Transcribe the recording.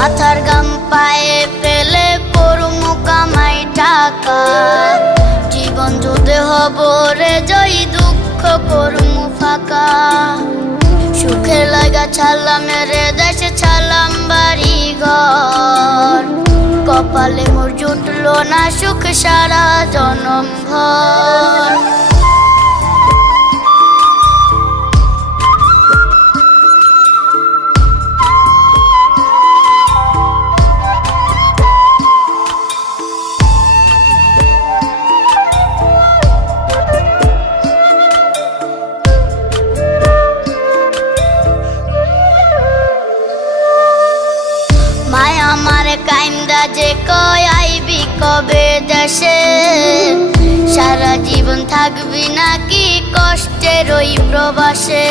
মাথার গাম পায়ে ফেলে করমু কামাই টাকা, জীবন যুদ্ধে হব রে জয়ী, দুঃখ করমু ফাঁকা। সুখের লাগা ছাড়লাম রে দেশে, ছাড়লাম বাড়ি ঘর, কপালে মোর জুটলো না সুখ সারা জনম ভর। মায়া আমারে কাইন্দা যে কয় আইবি কবে দেশে, সারা জীবন থাকবি নাকি কষ্টের ওই প্রবাসে।